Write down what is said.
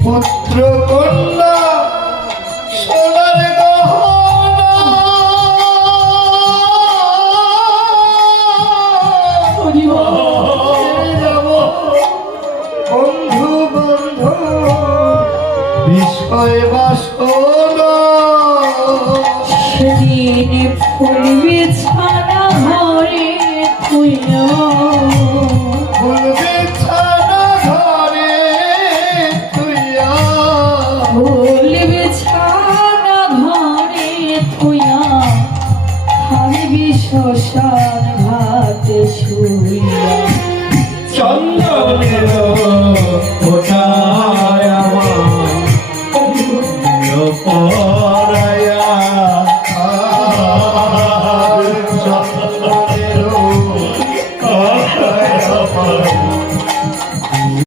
পুত্র কন্যা সোনার গহনা যাব বন্ধু বন্ধু বিষয় বাসনা সেদিন ফুল বিছানা ঘরে থুইয়া ফুল বিছানা ঘরে থুইয়া ফুল বিছানা ঘরে থুইয়া থাকবি শশা